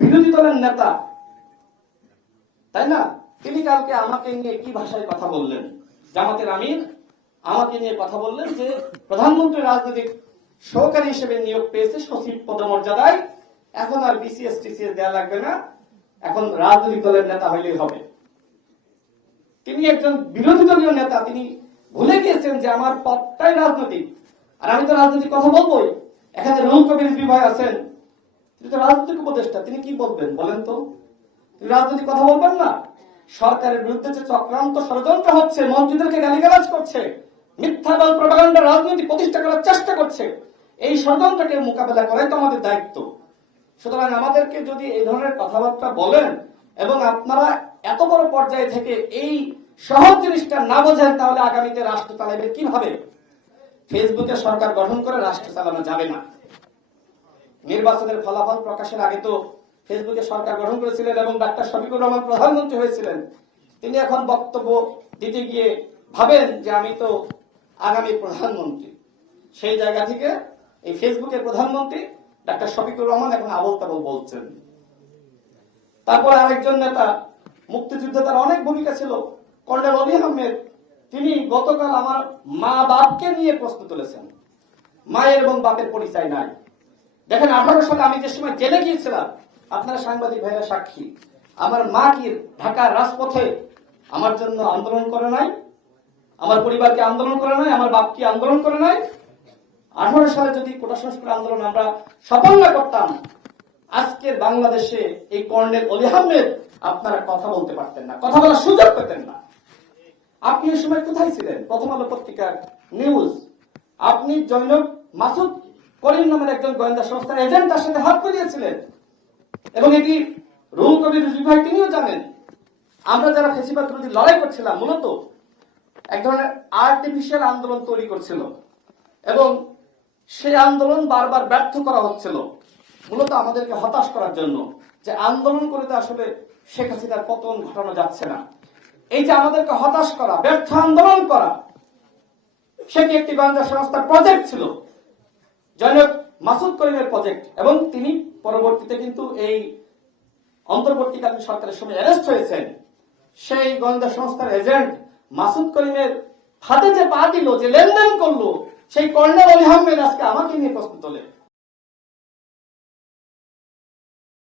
বিরোধী দলের নেতা, তাই না? তিনি কালকে আমাকে নিয়ে কি ভাষায় কথা বললেন? জামাতের আমির আমাকে নিয়ে কথা বললেন যে প্রধানমন্ত্রী রাজনৈতিক সহকারী হিসেবে নিয়োগ পেয়েছে সচিব পদমর্যাদায়, এখন আর বিসিএস টিসিএস দেওয়া লাগবে না, এখন রাজনৈতিক দলের নেতা হইলেই হবে। তিনি একজন বিরোধী দলীয় নেতা, তিনি ভুলে গিয়েছেন যে আমার পদটাই রাজনৈতিক, আর আমি তো রাজনৈতিক কথা বলবোই। এখানে রুহুল কবির রিজভী ভাই আছেন, তিনি তো রাজনৈতিক উপদেষ্টা, তিনি কি বলবেন বলেন তো? তিনি রাজনৈতিক কথা বলবেন না? সরকারের বিরুদ্ধে যে চক্রান্ত ষড়যন্ত্র হচ্ছে, মন্ত্রীদেরকে গালিগালাজ করছে, মিথ্যা এবং প্রপাগান্ডা রাজনীতি প্রতিষ্ঠা করার চেষ্টা করছে, এই ষড়যন্ত্রকে মোকাবেলা করাই তো আমাদের দায়িত্ব। সুতরাং আমাদেরকে যদি এই ধরনের কথাবার্তা বলেন এবং আপনারা এত বড় পর্যায়ে থেকে এই সহজ জিনিসটা না বোঝেন, তাহলে আগামীতে রাষ্ট্র চালাবেন কিভাবে? ফেসবুকে সরকার গঠন করে রাষ্ট্র চালানো যাবে না। নির্বাচনের ফলাফল প্রকাশের আগে তো ফেসবুকে সরকার গঠন করেছিলেন এবং ডাক্তার শফিকুর রহমান প্রধানমন্ত্রী হয়েছিলেন। তিনি এখন বক্তব্য দিতে গিয়ে ভাবেন যে আমি তো আগামী প্রধানমন্ত্রী। সেই জায়গা থেকে এই ফেসবুকের প্রধানমন্ত্রী ডাক্তার শফিকুর রহমান এখন আবল তাবল বলছেন। তারপরে আরেকজন নেতা, মুক্তিযুদ্ধে তার অনেক ভূমিকা ছিল, কর্নেল অলি আহমেদ, তিনি গতকাল আমার মা বাপকে নিয়ে প্রশ্ন তুলেছেন। মায়ের এবং বাপের পরিচয় নাই। দেখেন 18 সালে আমি যে সময় জেলে গিয়েছিলাম, আপনারা সাংবাদিক ভাইরা সাক্ষী, আমার মা কি ঢাকার রাজপথে আমার জন্য আন্দোলন করে নাই? আমার পরিবারকে আন্দোলন করে নাই? আমার বাপ কি আন্দোলন করে নাই? 18 সালে যদি কোটা সংস্কার আন্দোলন আমরা সফল না করতাম, আজকের বাংলাদেশে এই কর্নেল অলি আহমেদ আপনারা কথা বলতে পারতেন না, কথা বলার সুযোগ পেতেন না। আপনি এই সময় কোথায় ছিলেন? প্রথম আলো পত্রিকার নিউজ, আপনি জৈনব মাসুদ করিম নামের একজন গোয়েন্দা সংস্থার এজেন্ট তার সাথে হাত মিলিয়েছিলেন, এবং এটি রুহুল কবির রিজভী ভাই তিনিও জানেন। আমরা যারা ফেসিবাদ বিরোধী লড়াই করছিলাম, মূলত এক ধরনের আর্টিফিশিয়াল আন্দোলন তৈরি করছিল এবং সেই আন্দোলন বারবার ব্যর্থ করা হচ্ছিল, মূলত আমাদেরকে হতাশ করার জন্য, যে আন্দোলন করে তো আসলে শেখ হাসিনার পতন ঘটানো যাচ্ছে না। এই যে আমাদেরকে হতাশ করা, ব্যর্থ আন্দোলন করা, সেটি একটি গোয়েন্দা সংস্থার প্রজেক্ট ছিল, জৈনব মাসুদ করিমের প্রজেক্ট, এবং তিনি পরবর্তীতে কিন্তু এই অন্তর্বর্তীকালীন সরকারের সময় অ্যারেস্ট হয়েছেন। সেই গোয়েন্দা সংস্থার এজেন্ট মাসুদ করিমের হাতে যে পা দিল, যে লেনদেন করলো, সেই কর্নেল অলি আহমেদ আজকে আমাকে নিয়ে প্রশ্ন তোলে।